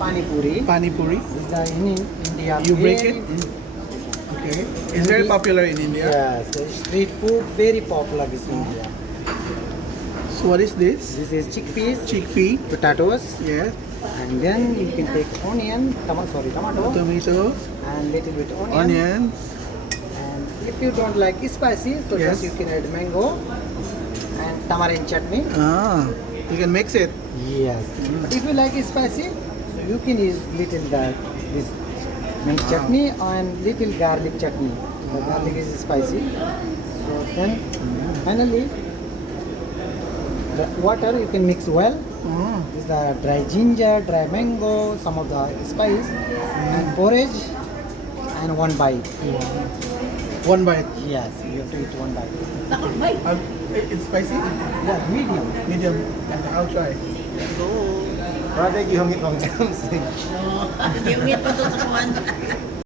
pani puri. Pani puri. This is the in India. You break very- it? Okay. It's very popular in India. Yes, the street food very popular in India. So what is this? This is chickpeas, Chickpea. potatoes, Yes. and then you can take onion, tomato, Tomato. and little bit onion. Onion. And if you don't like spicy, so Yes. just you can add mango and tamarind chutney. Ah. You can mix it. Yes. But if you like spicy, so you can use little this mint chutney and little garlic chutney. The garlic is spicy. So then finally the water you can mix well. Mm. This is the dry ginger, dry mango, some of the spice and porridge and one bite. One bite. Yes, you have to eat one bite. It's spicy? Yeah, medium. Medium. I'll try. Brother, you hungit from jams. Yung meat pa to sa kuwan.